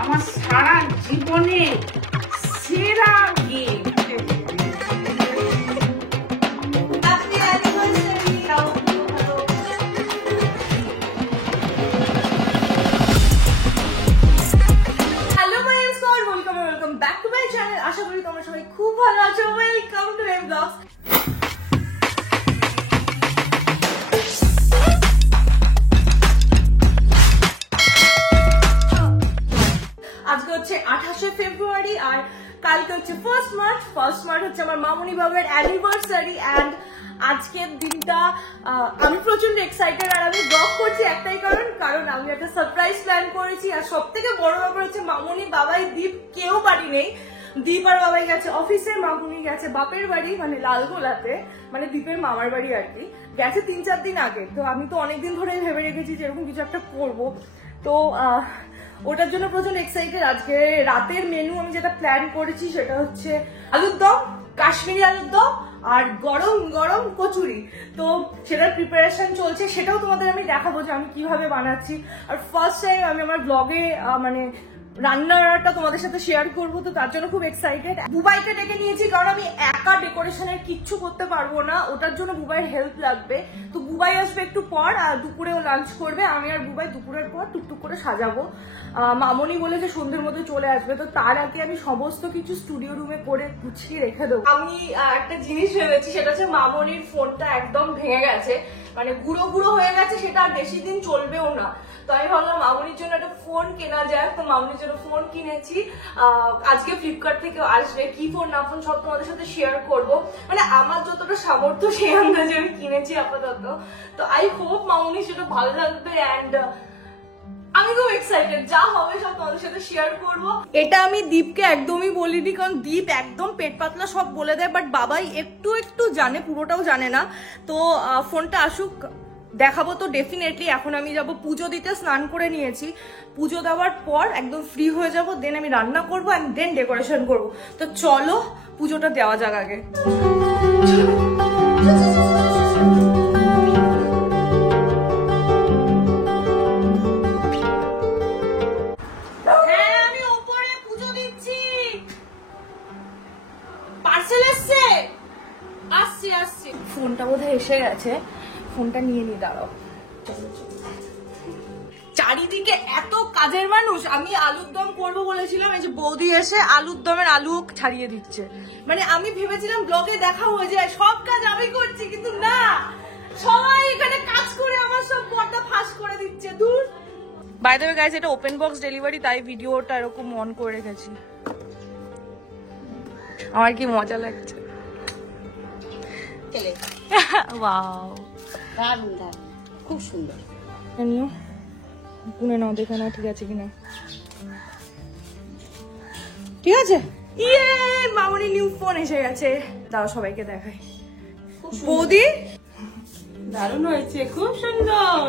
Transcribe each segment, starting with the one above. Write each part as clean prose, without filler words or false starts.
আমার সারা জীবনে সেরা গেম। আশা করি তোমরা সবাই খুব ভালো আছো। Welcome to M blogs. আজকে হচ্ছে 28শে ফেব্রুয়ারি আর কালকে হচ্ছে 1st মার্চ। 1st মার্চ হচ্ছে আমার মামুনি বাবার অ্যানিভার্সারি এন্ড আজকের দিনটা আমি প্রচন্ড এক্সাইটেড। আর আমি ব্লগ করছি একটাই কারণ আমি একটা সারপ্রাইজ প্ল্যান করেছি। আর সব থেকে বড় ব্যাপার হচ্ছে মামুনি বাবাই দীপ কেউ বাড়ি নেই। দীপ আর বাবাই গেছে অফিসে, মামুনি গেছে বাপের বাড়ি মানে লালগোলাতে, মানে দীপের মামার বাড়ি আর কি, গেছে 3-4 দিন আগে। তো আমি তো অনেকদিন ধরে ভেবে রেখেছি যে এরকম কিছু একটা করবো, তো ওটার জন্য প্রচন্ড এক্সাইটেড। আজকে রাতের মেনু আমি যেটা প্ল্যান করেছি সেটা হচ্ছে আলুর দম, কাশ্মীরি আলুর দম আর গরম গরম কচুরি। তো সেটার প্রিপারেশন চলছে, সেটাও তোমাদের আমি দেখাবো যে আমি কিভাবে বানাচ্ছি। আর ফার্স্ট টাইম আমি আমার ব্লগে মানে রান্নাটা তোমাদের সাথে শেয়ার করবো, তো তার জন্য খুব এক্সাইটেড। বুবাইকে ডেকে নিয়েছি কারণ আমি একা ডেকোরেশনের কিচ্ছু করতে পারবো না, ওটার জন্য বুবাইয়ের হেল্প লাগবে। তো বুবাই আসবে একটু পর, আর দুপুরেও লাঞ্চ করবে। আমি আর বুবাই দুপুরের পর টুকটুক করে সাজাবো। মামনি বলেছে সন্ধ্যের মধ্যে চলে আসবে, তো তার আগে আমি সমস্ত কিছু স্টুডিও রুমে করে গুছিয়ে রেখে দেবো। আমি একটা জিনিস ভেবেছি, সেটা হচ্ছে মামনির ফোনটা একদম ভেঙে গেছে, মানে গুঁড়ো গুঁড়ো হয়ে গেছে, সেটা আর বেশি দিন চলবেও না। তো আমি ভাবলাম মামনির জন্য একটা ফোন কেনা যায়, তো মামনির জন্য ফোন কিনেছি। আজকে ফ্লিপকার্ট থেকে আসবে, কি ফোন না ফোন সব তোমাদের সাথে শেয়ার করব। মানে আমার যতটা সামর্থ্য সেই আন্দাজে আমি কিনেছি আপাতত। তো আই হোপ মামনি সেটা ভালো লাগবে এন্ড আমি খুব এক্সাইটেড, যা হবে সব তোমাদের সাথে শেয়ার করব। এটা আমি দীপকে একদমই বলিনি, কারণ দীপ একদম পেট পাতলা সব বলে দেয়, বাট বাবাই একটু একটু জানে, পুরোটাও জানে না। তো ফোনটা আসুক দেখাবো তো ডেফিনেটলি। এখন আমি যাব পুজো দিতে, স্নান করে নিয়েছি, পুজো দেওয়ার পর একদম ফ্রি হয়ে যাব, দেন আমি রান্না করবো এন্ড দেন ডেকোরেশন করবো। তো চলো পুজোটা দেওয়া যাক আগে। হ্যাঁ আমি উপরে পুজো দিচ্ছি। পার্সেল এসছে, আসছি। ফোনটা বোধহয় এসে গেছে, ফোনটা নিয়ে নি, দাঁড়াও। চারিদিকে এত কাজের মানুষ। আমি আলুর দম করবো বলেছিলাম, এই যে বৌদি এসে আলুর দমের আলু ছাড়িয়ে দিচ্ছে। মানে আমি ভেবেছিলাম ব্লগে দেখা হয়ে যায়, সব কাজ আমি করছি, কিন্তু না, সবাই এখানে কাজ করে আমার সব পর্দা ফাঁস করে দিচ্ছে। দূর। বাই দ্য ওয়ে গাইস, এটা ওপেন বক্স ডেলিভারি, তাই ভিডিওটা এরকম অন করে রেখেছি। আমার কি মজা লাগছে। ওয়াও, দারুণ দারুণ, খুব সুন্দর। নিও, গুনে নাও, দেখে নাও ঠিক আছে কিনা। ঠিক আছে, ইয়ে মামনি নিউ ফোন এসে গেছে। দাও সবাইকে দেখাই। বৌদি দারুণ হয়েছে, খুব সুন্দর।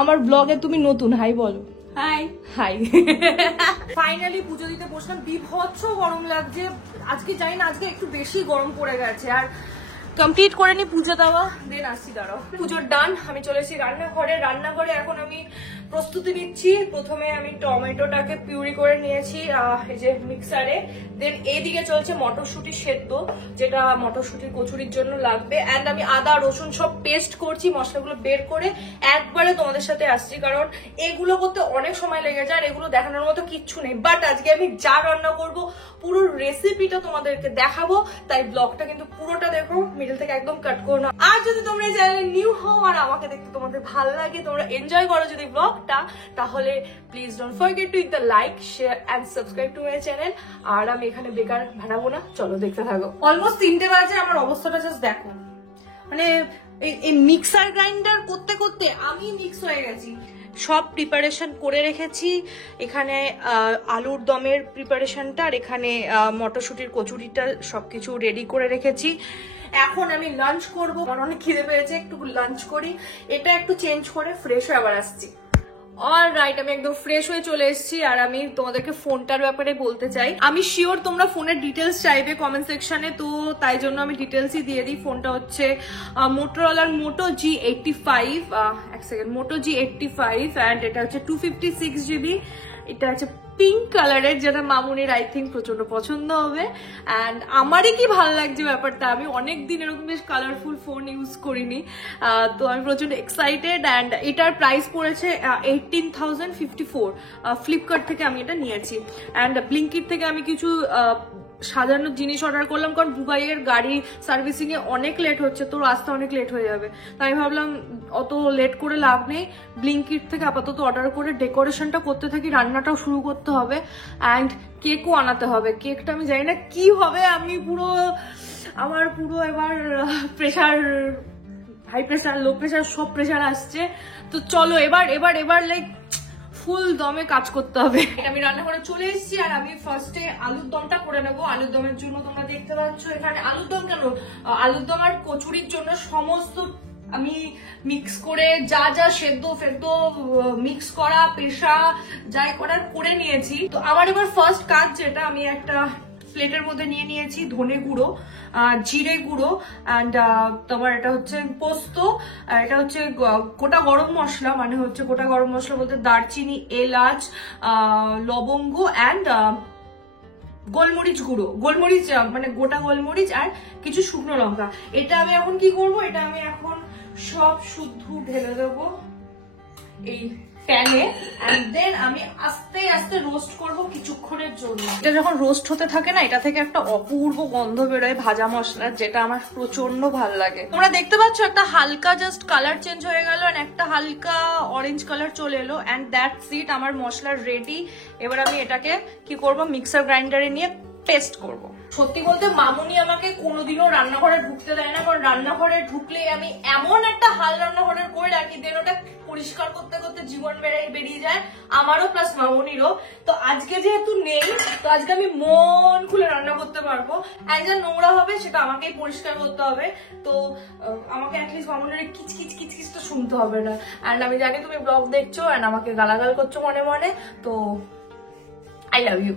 আমার ব্লগে তুমি নতুন, হাই বলো। High high. ফাইনালি পুজো দিতে বসলাম। বিভৎস গরম লাগছে আজকে, জানি না আজকে একটু বেশি গরম পড়ে গেছে। আর কমপ্লিট করে নি পুজো দেওয়া, দেন আসছি। দাঁড়াও, পুজোর ডান। আমি চলে এসেছি রান্নাঘরে। এখন আমি প্রস্তুতি নিচ্ছি। প্রথমে আমি টমেটোটাকে পিউরি করে নিয়েছি এই যে মিক্সারে। দেন এইদিকে চলছে মটরশুঁটি সেদ্ধ, যেটা মটরশুঁটির কচুরির জন্য লাগবে। এন্ড আমি আদা রসুন সব পেস্ট করছি, মশলাগুলো বের করে একবারে তোমাদের সাথে আসছি, কারণ এগুলো করতে অনেক সময় লেগে যায় আর এগুলো দেখানোর মতো কিচ্ছু নেই। বাট আজকে আমি যা রান্না করব পুরো রেসিপিটা তোমাদেরকে দেখাবো, তাই ব্লগটা কিন্তু পুরোটা দেখো, মিডল থেকে একদম কাট করো না। আর যদি তোমরা এই চ্যানেলে নিউ হও আর আমাকে দেখতে তোমাদের ভালো লাগে, তোমরা এনজয় করো যদি ব্লগটা, তাহলে please don't forget to hit the like, share and subscribe to my channel. আর আমি এখানে বেকার ভাড়াবো না, চলো দেখতে থাকো। অলমোস্ট 3টে বাজে, আমার অবস্থাটা জাস্ট দেখো। মানে এই মিক্সার গ্রাইন্ডার করতে করতে আমি মিক্স হয়ে গেছি। সব প্রিপারেশন করে রেখেছি, এখানে আলুর দমের প্রিপারেশনটা, আর এখানে মটরশুঁটির কচুরিটা সবকিছু রেডি করে রেখেছি। এখন আমি লাঞ্চ করবো, আমার অনেক খিদে পেয়েছে, একটু লাঞ্চ করি। এটা একটু চেঞ্জ করে ফ্রেশ হয়ে আবার আসছি। অলরাইট, আমি একদম ফ্রেশ হয়ে চলে এসেছি। আর আমি তোমাদেরকে ফোনটার ব্যাপারে বলতে চাই, আমি শিওর তোমরা ফোনের ডিটেলস চাইবে কমেন্ট সেকশনে, তো তাই জন্য আমি ডিটেলসই দিয়ে দিই। ফোনটা হচ্ছে মোটোরোলার মোটো G85, এক সেকেন্ড, মোটো G85 অ্যান্ড এটা হচ্ছে 256GB এটা আছে পিঙ্ক কালারের, যেটা মামুনির আই থিঙ্ক প্রচন্ড পছন্দ হবে। অ্যান্ড আমারই কি ভালো লাগছে ব্যাপারটা, আমি অনেকদিন এরকম বেশ কালারফুল ফোন ইউজ করিনি, তো আমি প্রচন্ড এক্সাইটেড। অ্যান্ড এটার প্রাইস পড়েছে 18,054, ফ্লিপকার্ট থেকে আমি এটা নিয়েছি। অ্যান্ড ব্লিঙ্কিট থেকে আমি কিছু সাজানোর জিনিস অর্ডার করলাম, কারণ বুবাইয়ের গাড়ি সার্ভিসিং এ অনেক লেট হচ্ছে, তোর আসতে অনেক লেট হয়ে যাবে, তাই আমি ভাবলাম অত লেট করে লাভ নেই, ব্লিঙ্কিট থেকে আপাতত অর্ডার করে ডেকোরেশনটা করতে থাকি, রান্নাটাও শুরু করতে হবে। অ্যান্ড কেকও আনাতে হবে, কেকটা আমি জানি না কি হবে, আমি আমার পুরো এবার pressure, high pressure, low pressure, সব প্রেশার আসছে। তো চলো এবার লাইক ফুল দমে কাজ করতে হবে। আমি রান্নাঘরে চলে এসেছি, আর আমি ফার্স্টে আলুর দমটা করে নেবো। আলুর দমের জন্য তোমরা দেখতে পাচ্ছ এখানে আলুর দম কেন, আলুর দম আর কচুরির জন্য সমস্ত আমি মিক্স করে যা যা সেদ্ধ ফেদ্ধ মিক্স করা পেশা যাই করার করে নিয়েছি। তো আমার এবার ফার্স্ট কাজ যেটা, আমি একটা প্লেটের মধ্যে নিয়ে নিয়েছি ধনে গুঁড়ো, জিরে গুঁড়ো, অ্যান্ড তোমার এটা হচ্ছে পোস্ত, এটা হচ্ছে গোটা গরম মশলা, মানে হচ্ছে গোটা গরম মশলা বলতে দারচিনি, এলাচ, লবঙ্গ অ্যান্ড গোলমরিচ গুঁড়ো, গোলমরিচ মানে গোটা গোলমরিচ আর কিছু শুকনো লঙ্কা। এটা আমি এখন কি করব, এটা আমি এখন সব শুদ্ধ ঢেলে দেবো এই প্যানে, এন্ড দেন আমি আস্তে আস্তে রোস্ট করব কিছুক্ষণের জন্য। এটা যখন রোস্ট হতে থাকে না, এটা থেকে একটা অপূর্ব গন্ধ বেরোয় ভাজা মশলার, যেটা আমার প্রচন্ড ভালো লাগে। তোমরা দেখতে পাচ্ছ একটা হালকা জাস্ট কালার চেঞ্জ হয়ে গেল, এন্ড একটা হালকা অরেঞ্জ কালার চলে এলো, এন্ড দ্যাটস ইট, আমার মশলা রেডি। এবার আমি এটাকে কি করব, মিক্সার গ্রাইন্ডারে নিয়ে পেস্ট করব। সত্যি বলতে মামুনি আমাকে কোনোদিনও রান্নাঘরে ঢুকতে দেয় না, কারণ রান্নাঘরে ঢুকলে আমি এমন একটা হাল রান্নাঘরের করে রাখি, দেন ওটা পরিষ্কার করতে করতে জীবন বেরিয়ে যায় আমারও প্লাস মামুনিরও। তো আজকে যেহেতু নেই, তো আজকে আমি মন খুলে রান্না করতে পারবো। যা নোংরা হবে সেটা আমাকেই পরিষ্কার করতে হবে, তো আমাকে অ্যাটলিস্ট মামুনির কিচকিচ তো শুনতে হবে না। অ্যান্ড আমি জানি তুমি ব্লগ দেখছো অ্যান্ড আমাকে গালাগাল করছো মনে মনে, তো আই লাভ ইউ।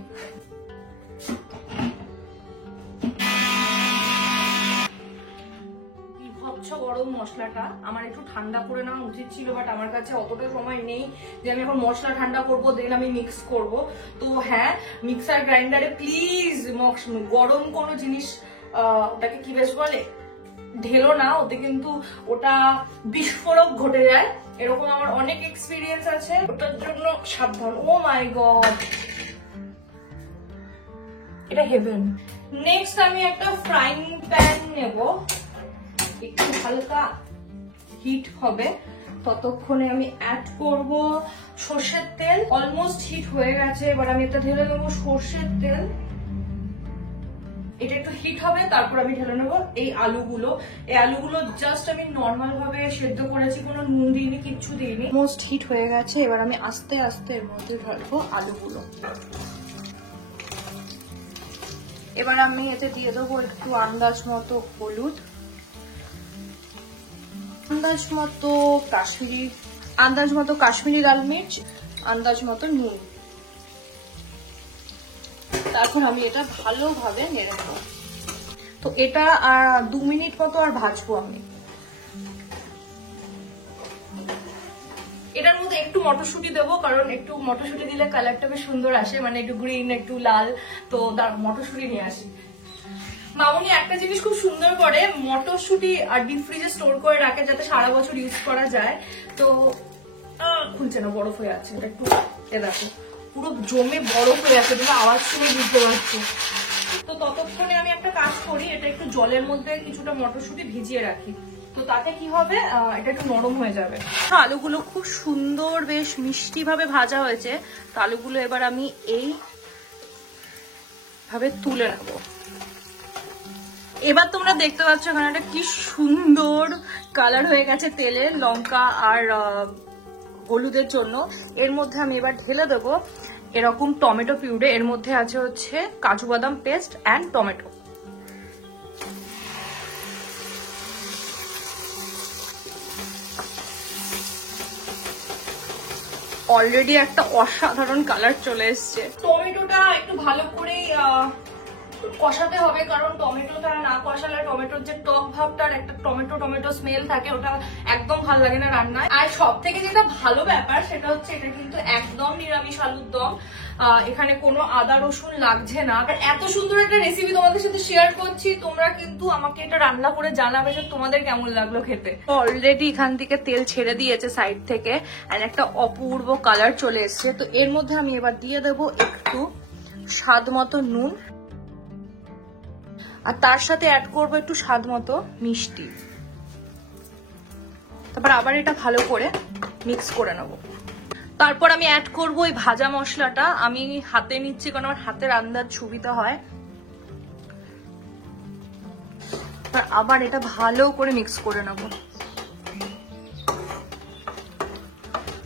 গরম মশলাটা আমার একটু ঠান্ডা করে নেওয়া উচিত ছিল, বাট আমার কাছে অতটা সময় নেই যে আমি এখন মশলা ঠান্ডা করব দেন আমি মিক্স করব। তো হ্যাঁ, মিক্সার গ্রাইন্ডারে প্লিজ গরম কোনো জিনিস ওটাকে কি বেশ বলে ঢেলো না, ওতে কিন্তু ওটা বিস্ফোরক ঘটে যায়, এরকম আমার অনেক এক্সপিরিয়েন্স আছে, ওটার জন্য সাবধান। ও মাই গড, এটা হেভেন। নেক্সট আমি একটা ফ্রাইং প্যান নেব, একটু হালকা হিট হবে, ততক্ষণে আমি অ্যাড করব সর্ষের তেল। অলমোস্ট হিট হয়ে গেছে, এবার আমি এটা ঢেলে দেবো সর্ষের তেল। এটা একটু হিট হবে, তারপর আমি ঢেলে নেবো এই আলুগুলো। এই আলুগুলো জাস্ট আমি নর্মাল ভাবে সেদ্ধ করেছি, কোনো নুন দিইনি, কিচ্ছু দিইনি। অলমোস্ট হিট হয়ে গেছে, এবার আমি আস্তে আস্তে এর মধ্যে ঢালবো আলুগুলো। এবার আমি এতে দিয়ে দেবো একটু আন্দাজ মতো হলুদ, আন্দাজ মতো কাশ্মীরি লাল মির্চ, আন্দাজ মতো নুন। তারপর আমি এটা ভালোভাবে নেড়ে নেব। তো এটা 2 মিনিট মতো আর ভাজবো আমি। এটার মধ্যে একটু মটরশুঁটি দেবো, কারণ একটু মটরশুঁটি দিলে কালারটা বেশ সুন্দর আসে, মানে একটু গ্রিন একটু লাল, তো মটরশুঁটি নিয়ে আসি। মামুনি একটা জিনিস খুব সুন্দর করে, মটরশুঁটি আর ডিপ ফ্রিজে স্টোর করে রাখে যাতে সারা বছর ইউজ করা যায়। তো খুলছে না, বরফ হয়ে আছে, এটা একটু দেখো পুরো জমে বরফ হয়ে আছে, তুমি আওয়াজ শুনে বুঝতে পারছো। তো ততক্ষণে আমি একটা কাজ করি, এটা একটু জলের মধ্যে কিছুটা মটরশুঁটি ভিজিয়ে রাখি, তো তাতে কি হবে এটা একটু নরম হয়ে যাবে। আলুগুলো খুব সুন্দর বেশ মিষ্টি ভাবে ভাজা হয়েছে, তো আলুগুলো এবার আমি এই ভাবে তুলে নেবো। এবার তোমরা দেখতে পাচ্ছ এখানে একটা কি সুন্দর কালার হয়ে গেছে তেলের, লঙ্কা আর হলুদের জন্য। এর মধ্যে আমি এবার ঢেলে দেবো এরকম টমেটো পিউরে, এর মধ্যে আছে হচ্ছে কাজু বাদাম পেস্ট অ্যান্ড টমেটো। অলরেডি একটা অসাধারণ কালার চলে এসছে। টমেটোটা একটু ভালো করে কষাতে হবে, কারণ টমেটো তারা না কষালে টমেটোর যে টক ভাবটা আর একটা টমেটো স্মেল থাকে, ওটা একদম ভালো লাগে না রান্নায়। আর সব থেকে যেটা ভালো ব্যাপার সেটা হচ্ছে এটা কিন্তু একদম নিরামিষ আলুর দম, এখানে কোনো আদা রসুন লাগছে না। আর এত সুন্দর একটা রেসিপি তোমাদের সাথে শেয়ার করছি, তোমরা কিন্তু আমাকে এটা রান্না করে জানাবে যে তোমাদের কেমন লাগলো খেতে। অলরেডি এখান থেকে তেল ছেড়ে দিয়েছে সাইড থেকে, আর একটা অপূর্ব কালার চলে এসছে। তো এর মধ্যে আমি এবার দিয়ে দেবো একটু স্বাদ মতো নুন, আর তার সাথে অ্যাড করবো একটু স্বাদ মতো মিষ্টি। তারপর আবার এটা ভালো করে মিক্স করে নেবো। তারপর আমি অ্যাড করবো ওই ভাজা মশলাটা, আমি হাতে নিচ্ছি কারণ আমার হাতের আন্দাজ সুবিধা হয়। আবার এটা ভালো করে মিক্স করে নেবো।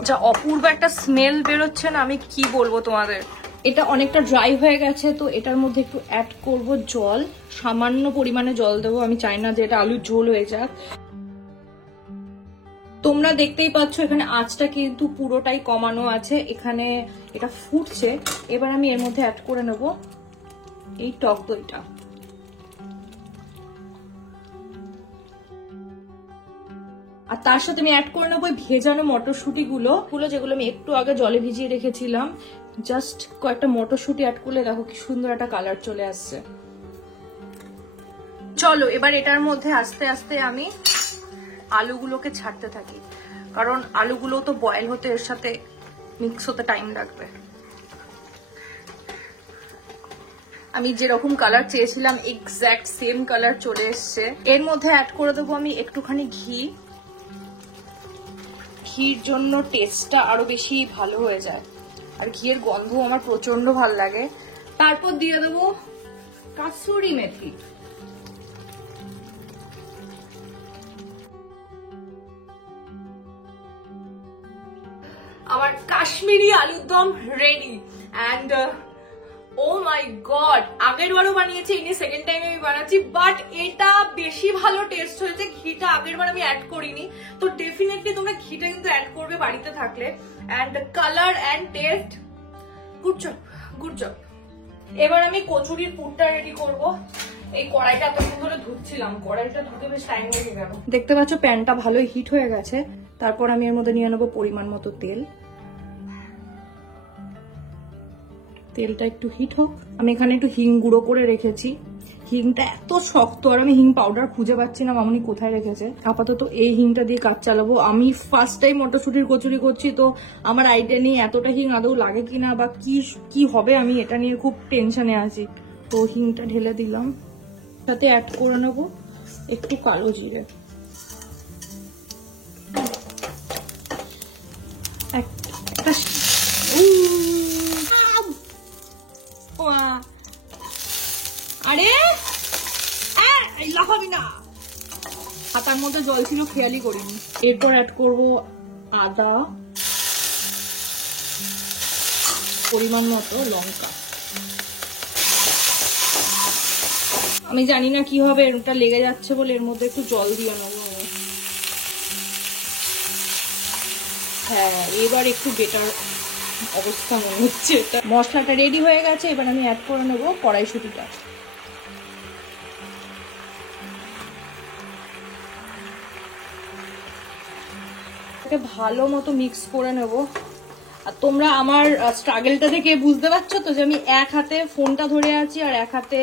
যা অপূর্ব একটা স্মেল বেরোচ্ছে না, আমি কি বলবো তোমাদের। এটা অনেকটা ড্রাই হয়ে গেছে, তো এটার মধ্যে একটু অ্যাড করব জল, সামান্য পরিমাণে জল দেবো। আমি চাই না যে এটা আলুর ঝোল হয়ে যাক। তোমরা দেখতেই পাচ্ছ এখানে আঁচটা কিন্তু পুরোটাই কমানো আছে, এখানে এটা ফুটছে। এবার আমি এর মধ্যে অ্যাড করে নেব এই টক দইটা। আর তার সাথে আমি অ্যাড করে নেবো ভেজানো মটরশুঁটি গুলো, যেগুলো আমি একটু আগে জলে ভিজিয়ে রেখেছিলাম। জাস্ট কয়েকটা মটরশুঁটি অ্যাড করলে দেখো কি সুন্দর একটা কালার চলে আসছে। চলো এবার এটার মধ্যে আস্তে আস্তে আমি আলুগুলোকে ছাড়তে থাকি, কারণ আলুগুলো তো বয়েল হতে এর সাথে মিক্স হতে টাইম লাগবে। আমি যেরকম কালার চেয়েছিলাম এক্স্যাক্ট সেম কালার চলে এসছে। এর মধ্যে অ্যাড করে দেবো আমি একটুখানি ঘি। ঘির জন্য টেস্টটা আরো বেশি ভালো হয়ে যায়, আর ঘিয়ের গন্ধ আমার প্রচন্ড ভালো লাগে। তারপর দিয়ে দেবো কাসুরি মেথি। আমার কাশ্মীরি আলুর দম ready. And oh my God, আগের বারও বানিয়েছি, এই সেকেন্ড টাইম আমি বানাচ্ছি, বাট এটা বেশি ভালো টেস্ট হয়েছে। ঘিটা আগের বার আমি অ্যাড করিনি, তো ডেফিনেটলি তোমরা ঘিটা কিন্তু অ্যাড করবে বাড়িতে থাকলে। And colour and taste good job. এবার আমি কচুরির পুরটা রেডি করব। এই কড়াইটা এতক্ষণ ধরে ধুচ্ছিলাম, কড়াইটা ধুতে বেশ টাইম লেগে গেল। দেখতে পাচ্ছ প্যানটা ভালোই হিট হয়ে গেছে। তারপর আমি এর মধ্যে নিয়ে নেবো পরিমাণ মতো তেল। তেলটা একটু হিট হোক। আমি এখানে একটু হিং গুঁড়ো করে রেখেছি। হিংটা এত শক্ত, আর আমি হিং পাউডার খুঁজে পাচ্ছি না মামুনি কোথায় রেখেছে। আপাতত এই হিংটা দিয়ে কাজ চালাবো। আমি ফার্স্ট টাইম মটরশুঁটির কচুরি করছি, তো আমার আইডিয়া নেই এতটা হিং আদৌ লাগে কিনা বা কি হবে, আমি এটা নিয়ে খুব টেনশনে আছি। তো হিংটা ঢেলে দিলাম, সাথে অ্যাড করে নেবো একটু কালো জিরে, একটা আরে লাফাবি না, হাতার মধ্যে জল ছিল খেয়ালই করিনি। এরপর অ্যাড করবো আদা, পরিমাণ মতো লঙ্কা। আমি জানি না কি হবে, এটা লেগে যাচ্ছে বলে এর মধ্যে একটু জল দিয়ে নেবো। হ্যাঁ, এবার একটু বেটার অবস্থা মনে হচ্ছে। মশলাটা রেডি হয়ে গেছে, এবার আমি অ্যাড করে নেবো কড়াইশুঁটিটা। ভালো মতো মিক্স করে নেব। আর তোমরা আমার স্ট্রাগলটা থেকে বুঝতে পারছো তো যে আমি এক হাতে ফোনটা ধরে আছি আর এক হাতে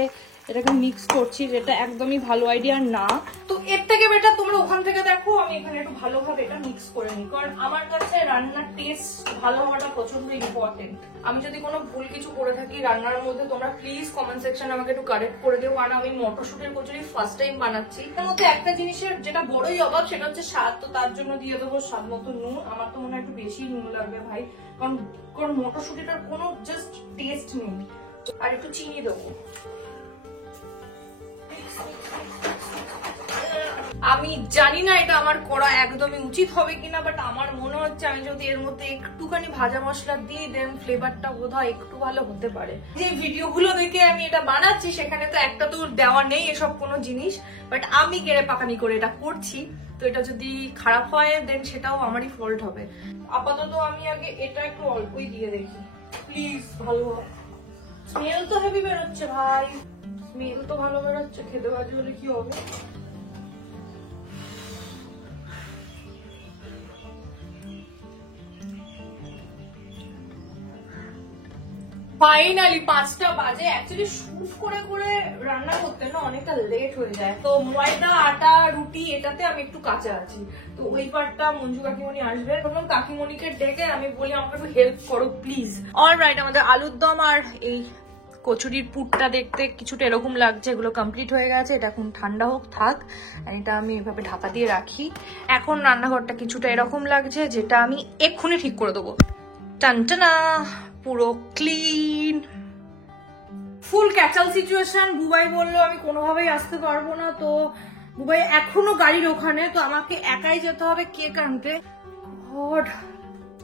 এটাকে মিক্স করছি, যেটা একদমই ভালো আইডিয়া না। তো এর থেকে বেটার তোমরা ওখান থেকে দেখো, আমি এখানে একটু ভালোভাবে এটা মিক্স করে নিই, কারণ আমার কাছে রান্নার টেস্ট ভালো হওয়াটা প্রচন্ড ইম্পর্টেন্ট। আমি যদি কোনো ভুল কিছু করে থাকি রান্নার মধ্যে, তোমরা প্লিজ কমেন্ট সেকশনে আমাকে একটু কারেক্ট করে দিও, কারণ আমি মটরশুঁটির কচুরি ফার্স্ট টাইম বানাচ্ছি। তার মধ্যে একটা জিনিসের যেটা বড়ই অভাব, সেটা হচ্ছে স্বাদ। তো তার জন্য দিয়ে দেবো স্বাদ মতো নুন। আমার তো মনে হয় একটু বেশি নুন লাগবে ভাই, কারণ মটরশুঁটিটার কোনো জাস্ট টেস্ট নেই। আর একটু চিনি দেবো। আমি জানি না এটা আমার করা একদমই উচিত হবে কিনা, বাট আমার মনে হচ্ছে আমি যদি এর মধ্যে একটুখানি ভাজা মশলা দিই, দেন ফ্লেভারটা বোধহয় একটু ভালো হতে পারে। যে ভিডিওগুলো দেখে আমি এটা বানাচ্ছি সেখানে তো একটা তো দেওয়া নেই এসব কোনো জিনিস, বাট আমি গেড়ে পাকানি করে এটা করছি। তো এটা যদি খারাপ হয় দেন সেটাও আমারই ফল্ট হবে। আপাতত আমি আগে এটা একটু অল্পই দিয়ে দেখি, প্লিজ ভালো। স্মেল তো হেভি বেরোচ্ছে ভাই। মেল তো ভালো বেরোচ্ছে, খেতে বাজি হলে কি হবে। ফাইনালি 5টা বাজে। অ্যাকচুয়ালি শুট করে করে রান্না করতে না অনেকটা লেট হয়ে যায়, তো ময়দা আটা রুটি এটাতে আমি একটু কাঁচা আছি। তো ওই পার্টটা মঞ্জু কাকিমণি আসবে, তখন কাকিমণিকে ডেকে আমি বলি আমাকে একটু হেল্প করো প্লিজ। অলরাইট, আমাদের আলুর দম আর এই কচুরির পুরটা দেখতে কিছুটা এরকম লাগছে, এগুলো কমপ্লিট হয়ে গেছে। এটা এখন ঠান্ডা হোক থাক, এটা আমি এভাবে ঢাকা দিয়ে রাখি। এখন রান্নাঘরটা কিছুটা এরকম লাগছে, যেটা আমি এক্ষুনি ঠিক করে দেবো। টানটানা, পুরো ক্লিন, ফুল ক্যাচাল সিচুয়েশন। বুবাই বললো আমি কোনোভাবেই আসতে পারবো না, তো বুবাই এখনো গাড়ির ওখানে, তো আমাকে একাই যেতে হবে কেক আনতে। God,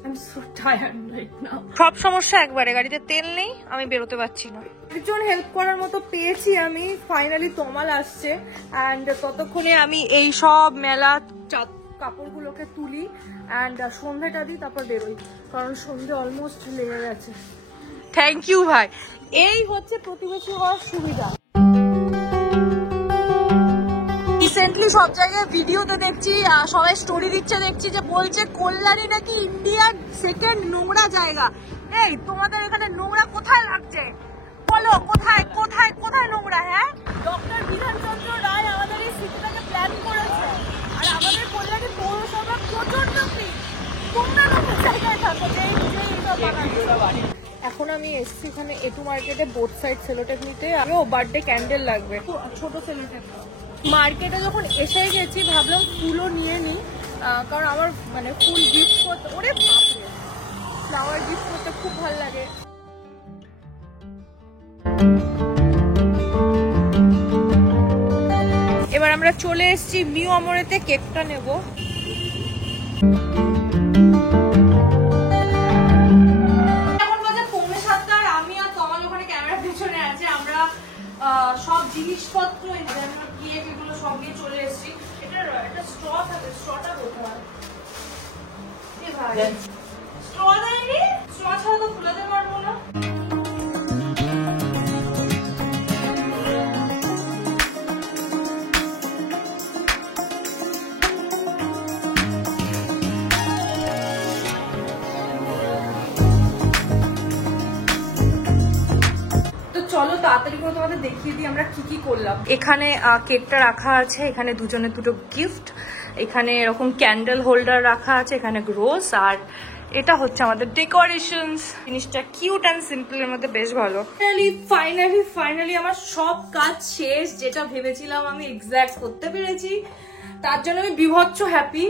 I am so tired right now. সব সমস্যা একবারে, গাড়িতে তেল নেই, আমি বেরোতে পারছি না। একজন হেল্প করার মতো পেয়েছি আমি, ফাইনালি তমাল আসছে। অ্যান্ড ততক্ষণে আমি এই সব মেলা কাপড়গুলোকে তুলি অ্যান্ড সন্ধ্যাটা দিই, তারপর বেরোই, কারণ সন্ধ্যে অলমোস্ট লেগে গেছে। থ্যাংক ইউ ভাই, এই হচ্ছে প্রতিবেশী হওয়ার সুবিধা। রিসেন্টলি সব জায়গায় ভিডিওতে দেখছি, সবাই স্টোরি দিচ্ছে, দেখছি যে বলছে কল্যাণী নাকি ইন্ডিয়ার সেকেন্ড নোংরা জায়গা। এই তোমাদের এখানে নোংরা কোথায় লাগছে বলো, কোথায় কোথায় কোথায় নোংরা? হ্যাঁ, ডক্টর বিধানচন্দ্র রায় আমাদের এই সিটিটাকে প্ল্যান করেছে, আর আমাদের কল্যাণী পৌরসভা প্রচন্ড ক্লিন। তোমরা নোংরা জায়গায় থাকো। এখন আমি এসছি এখানে এটু মার্কেটে বোথ সাইড সেলোটেপ নিতে। আমিও বার্থডে ক্যান্ডেল লাগবে, ছোট সেলোটেপ। মার্কেটে যখন এসে গেছি ভাবলাম ফুলও নিয়ে নিই, কারণ আমার মানে ফুল গিফট করতে, ওরে বাপরে, ফ্লাওয়ার গিফট করতে খুব ভালো লাগে। এবার আমরা চলে এসেছি মিউ আমরেতে, কেকটা নেব। এখন বাজে 6:45, আর আমি আর তমাল ওখানে ক্যামেরার পিছনে আছে। আমরা সব জিনিসপত্র কেক এগুলো সব নিয়ে চলে এসেছি। এটা স্ট্র থাকে, স্ট্রটা কোথায়? স্ট্র দেয়নি, স্ট্র ছাড়া তো ফুলাতে পারবো না। চলো তাড়াতাড়ি করে তোমাদের দেখিয়ে দিই আমরা কি কি করলাম। এখানে কেকটা রাখা আছে, এখানে দুজনের দুটো গিফট, এখানে এরকম ক্যান্ডেল হোল্ডার রাখা আছে, এখানে রোজ, আর এটা হচ্ছে আমাদের ডেকোরেশনস। জিনিসটা কিউট অ্যান্ড সিম্পল এর মধ্যে বেশ ভালো। ফাইনালি আমার সব কাজ শেষ, যেটা ভেবেছিলাম আমি এক্স্যাক্ট করতে পেরেছি, তার জন্য আমি বিভৎস হ্যাপি।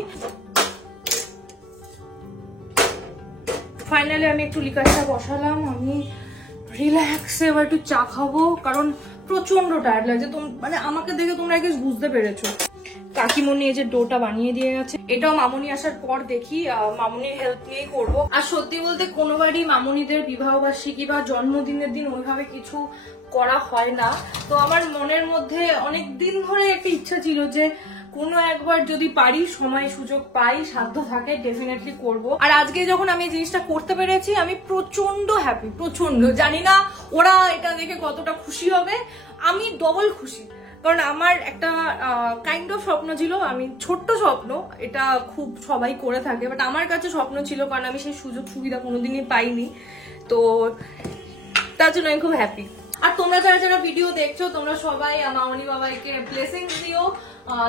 ফাইনালি আমি একটু লিকারটা বসালাম, আমি রিল্যাক্সে এবার একটু চা খাবো, কারণ প্রচন্ড টায়ার্ড লাগছে। মানে আমাকে দেখে তোমরা আগে বুঝতে পেরেছো। কাকিমণি এই যে ডোটা বানিয়ে দিয়ে গেছে, এটাও মামুনি আসার পর দেখি, মামুনির হেল্প নিয়েই করবো। আর সত্যি বলতে কোনোবারই মামুনিদের বিবাহবার্ষিকী বা জন্মদিনের দিন ওইভাবে কিছু করা হয় না, তো আমার মনের মধ্যে অনেক দিন ধরে একটা ইচ্ছা ছিল যে কোনো একবার যদি পারি, সময় সুযোগ পাই, সাধ্য থাকে, ডেফিনেটলি করব। আর আজকে যখন আমি এই জিনিসটা করতে পেরেছি আমি প্রচন্ড হ্যাপি, প্রচন্ড। জানি না ওরা এটা দেখে কতটা খুশি হবে, আমি ডবল খুশি, কারণ আমার একটা কাইন্ড অফ স্বপ্ন ছিল। আমি ছোট্ট স্বপ্ন, এটা খুব সবাই করে থাকে, বাট আমার কাছে স্বপ্ন ছিল, কারণ আমি সেই সুযোগ সুবিধা কোনোদিনই পাইনি, তো তার জন্য আমি খুব হ্যাপি। আর তোমরা যারা যারা ভিডিও দেখছো, তোমরা সবাই মামনি বাবাইকে ব্লেসিংস দিও,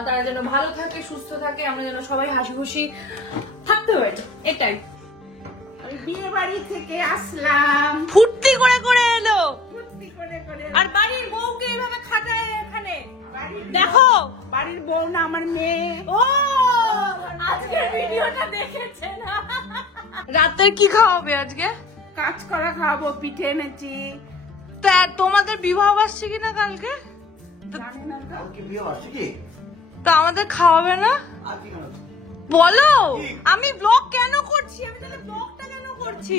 তারা যেন ভালো থাকে, সুস্থ থাকে, আমরা যেন সবাই হাসি খুশি থাকতে পারি, এটাই। আমি বিয়ে বাড়ি থেকে আসলাম, ফুর্তি করে করে এলো, ফুর্তি করে করে। আর বাড়ির বউকে এভাবে খাটায় এখানে দেখো। বাড়ির বউ না, আমার মেয়ে। ও আজকের ভিডিওটা দেখেছে না? রাতের কি খাওয়াবে আজকে? কাজ করা খাওয়াবো, পিঠে এনেছি। তা তোমাদের বিবাহ বার্ষিকী না কালকে? জানি না তো। তা আমাদের খাওয়াবে না? বলো, আমি ব্লগ কেন করছি? আমি তাহলে ব্লগটা কেন করছি?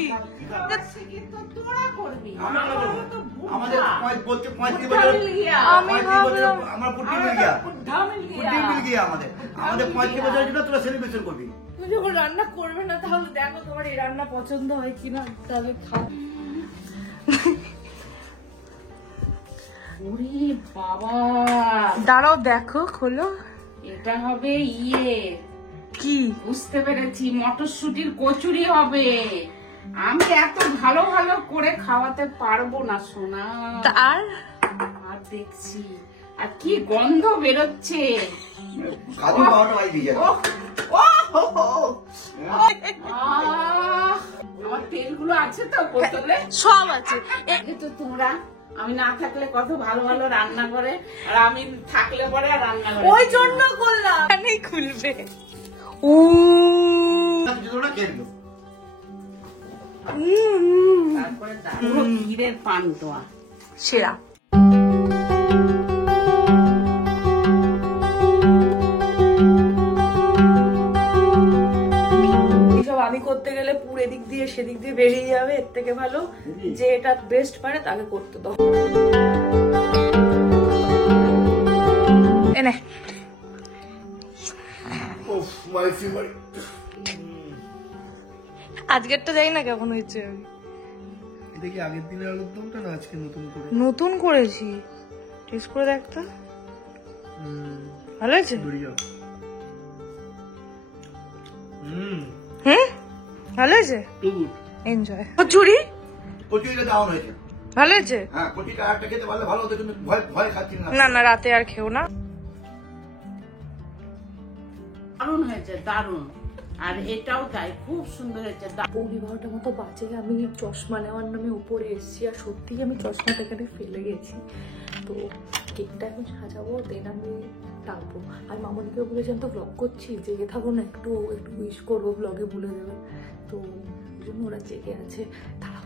বার্ষিকী তো তোরা করবি, আমাদের আমি ভাবলাম আমাদের 35 বছরের জন্য তোরা সেলিব্রেশন করবি। তুমি যখন রান্না করবে না, তাহলে দেখো তোমার এই রান্না পছন্দ হয় কিনা, তাহলে খাও। ওরে বাবা, দাঁড়াও দেখো, খোলো। এটা হবে কি? বুঝতে পেরেছি, মটরশুটির কচুরি হবে। আমি এত ভালো ভালো করে খাওয়াতে পারবো না সোনা। আর আর দেখছি, আর কি গন্ধ বেরোচ্ছে। কাজু পাওয়াটা ভাই দিয়ে যাবে। আমার তেলগুলো আছে তো বোতলে? সব আছে। আগে তো তোমরা, আমি না থাকলে কত ভালো ভালো রান্না করে, আর আমি থাকলে পরে আর রান্না করে। ওই জন্য করলাম, এখানেই খুলবে। ও জুতোটা খেললো। তারপরে পুরো ক্ষীরের পান্তুয়া সেরা। এসব আমি করতে গেলে পুরো এদিক দিয়ে সেদিক দিয়ে বেরিয়ে যাবে। এর থেকে ভালো যে এটা বেস্ট পারে তাকে করতে দাও। এনে আজকেরটা জানি না কেমন হয়েছে। এটা কি আগের দিনের আলুর দমটা না আজকে নতুন করে? নতুন করেছি, টেস্ট করে দেখ তো। ভালো হয়েছে? হুম, ভালো হয়েছে। এনজয়। কচুরি কচুরিটা ডাউন হয়েছে। ভালো হয়েছে? হ্যাঁ, কচুরিটা আরেকটা খেতে পারলে ভালো হতো, কিন্তু ভয় ভয় খাচ্ছি না। না না, রাতে আর খেও না। দারুণ হয়েছে, দারুণ। আর এটাও তাই, খুব সুন্দর হয়েছে। 11:30 মতো বাজে, আমি চশমা নেওয়ার নামে উপরে এসেছি, আর সত্যিই আমি চশমাটা এখানে ফেলে গেছি। তো কেকটা এখন সাজাবো, দেন আমি টানবো। আর মামনিকেও বলেছিলাম তো ব্লগ করছি, জেগে থাকো না, একটু একটু উইশ করবো, ব্লগে ভুলে দেবে। তো ওই জন্য ওরা জেগে আছে। দাঁড়াও,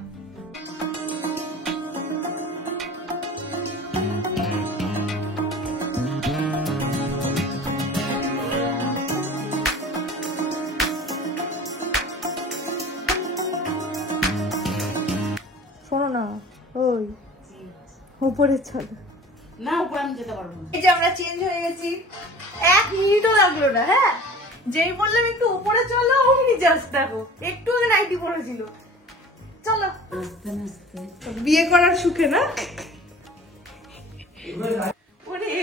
শোনো না, ওই উপরে চলো না, উপরে আমি যেতে পারবো না। এই যে আমরা চেঞ্জ হয়ে গেছি, 1 মিনিটও লাগলো না। হ্যাঁ, যেই বললাম একটু উপরে চলো, অমনি জাস্ট দেখো একটু আগে নাইটি পরেছিল। চলো, আস্তে আস্তে। বিয়ে করার সুখে না। ওরে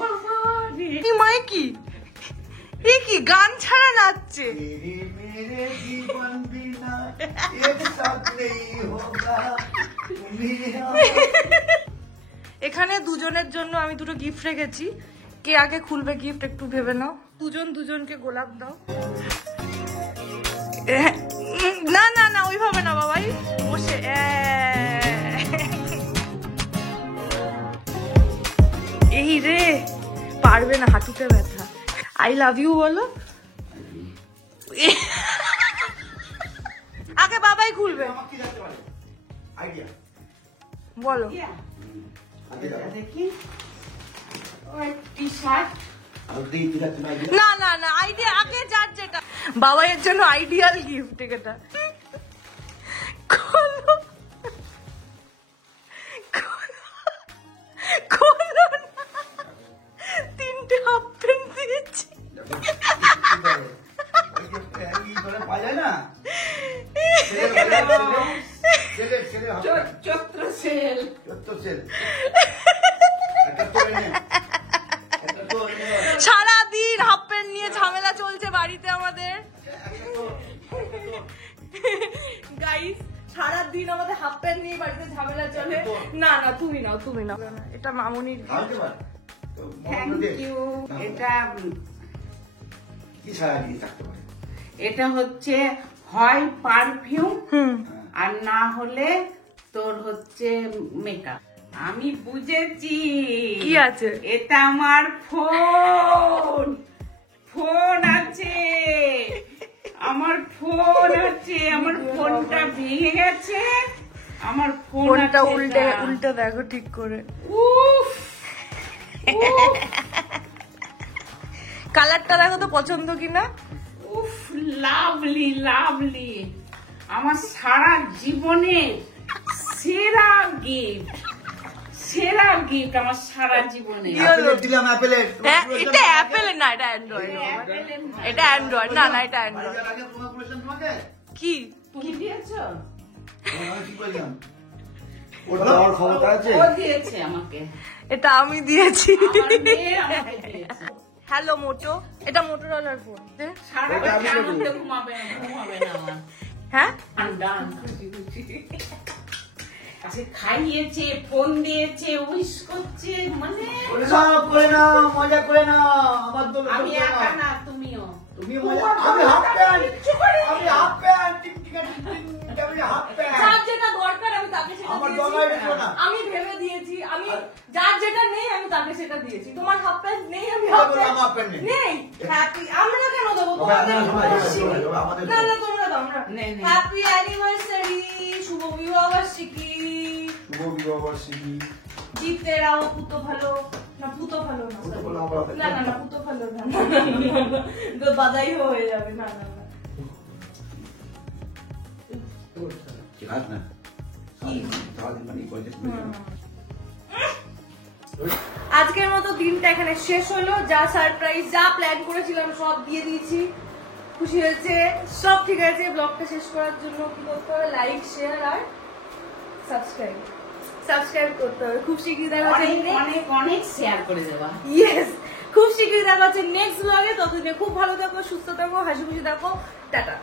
বাবা রে, কি মাই, কি এ কি গান ছাড়া নাচছে? मेरे जीवन बिना एक साथ नहीं होगा এখানে দুজনের জন্য আমি দুটো গিফট রেখেছি। কে আগে খুলবে গিফট একটু ভেবে নাও। দুজন দুজনকে গোলাপ দাও। না না না, ওইভাবে না বাবাই, বসে। এই রে, পারবে না, হাঁটুতে ব্যথা। আই লাভ ইউ বলো। আগে বাবাই খুলবে, আমার কি লাগতে পারে আইডিয়া বলো। দেখি, ওই টি শার্ট। আর দেই কি লাগতে পারে না না না, আইডিয়া আগে, যার যেটা। বাবাইয়ের জন্য আইডিয়াল গিফট এটা। খোলো খোলো না, 3টে হাফ প্যান্ট দিয়েছি। চত্র সেল। সারাদিন হাফ প্যান্ট নিয়ে ঝামেলা চলছে বাড়িতে আমাদের। গাইস, সারাদিন আমাদের হাফ প্যান্ট নিয়ে বাড়িতে ঝামেলা চলে। না না, তুমি নাও, তুমি নাও। এটা মামুনির। Thank you. এটা কি সারা দিয়ে থাকতে পারে? এটা হচ্ছে হয় পারফিউম, আর না হলে তোর হচ্ছে মেকআপ। আমি বুঝেছি কি আছে। এটা আমার ফোন। ফোন আছে, আমার ফোন আছে। আমার ফোনটা ভেঙে গেছে, আমার ফোনটা আছে উল্টে এটা। উল্টে দেখো ঠিক করে। উফ, কালারটা দেখো তো পছন্দ কিনা। উফ, লাভলি লাভলি। আমার সারা জীবনের সেরা গিফট, সেরা গিফট আমার সারা জীবনে। অ্যাপেলের দিলাম, অ্যাপেলের। হ্যাঁ, এটা অ্যাপেল না, এটা অ্যান্ড্রয়েড। এটা অ্যান্ড্রয়েড, না না, এটা অ্যান্ড্রয়েড। আগে তোমার বলেছেন তোমাকে? কি তুমি দিয়েছো? আমি কি করলাম? ওটা দেওয়ার ক্ষমতা আছে? ও দিয়েছে আমাকে, এটা আমি দিয়েছি। আমার মেয়ে আমাকে দিয়েছে। হ্যালো মোটো, এটা মোটোরোলার ফোন। সারা ওটা আমি রাত দেবো। ঘুমাবে না আমার। হ্যাঁ ডান খুশি খুশি। আজকে খাইয়েছে, ফোন দিয়েছে, উইশ করছে, মানে করে না, মজা করে না। আমার তো আমি একা না, তুমিও। তুমি মজা, আমি হাফ প্যান্ট, আমি হাফ প্যান্ট, আমি হাফ প্যান্ট। যার যেটা দরকার আমি তাকে সেটা আমার দিয়েছি। দরকার ছিল না। আমি ভেবে দিয়েছি, আমি যার যেটা নেই আমি তাকে সেটা দিয়েছি। তোমার হাফ প্যান্ট নেই, আমি আমি হাফ বললাম প্যান্ট half pant নেই। নেই। হ্যাপি আমরা কেন দেবো তবে তোমাদের? আমরা সবাই দেবো, আমাদের না না তোমরা দাও না। নে, নে। হ্যাপি অ্যানিভার্সারি, শুভ বিবাহবার্ষিকী। শুভ বিবাহবার্ষিকী। জিতে রাও, পুতো ভালো না, পুতো ভালো না, পুতো sorry। ভালো আমরা না না না, পুতো ভালো না, তো বাদাই হয়ে যাবে। না না না, ঠিক আছে না? সারাদিন মানে কয়দিন করে যাবো। আজকের মতো দিনটা এখানে শেষ হলো। যা সারপ্রাইজ, যা প্ল্যান করেছিলাম সব দিয়ে দিয়েছি। খুশি হয়েছে, সব ঠিক আছে। ব্লগটা শেষ করার জন্য কি করতে হবে? লাইক, শেয়ার আর সাবস্ক্রাইব। সাবস্ক্রাইব করতে হবে। খুব শীঘ্রই দেখা অনেক হচ্ছে, অনেক অনেক শেয়ার করে দেবা। ইয়েস, খুব শীঘ্রই দেখা হচ্ছে নেক্সট ব্লগে। ততদিনে খুব ভালো থাকো, সুস্থ থাকো, হাসি খুশি থাকো। টাটা।